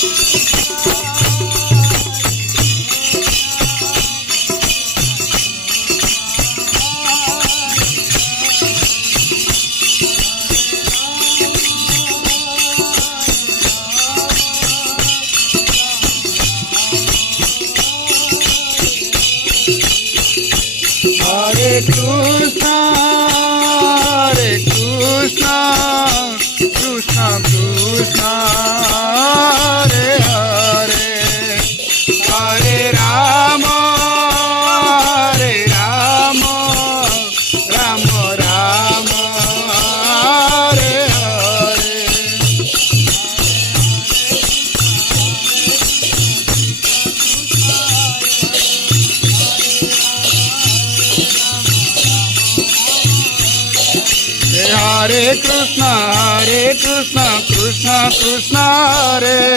Hare Krishna, Krishna Krishna, Hare Hare, Hare Rama, Rama Rama, Hare Hare. Hare Krishna, Krishna Krishna, Hare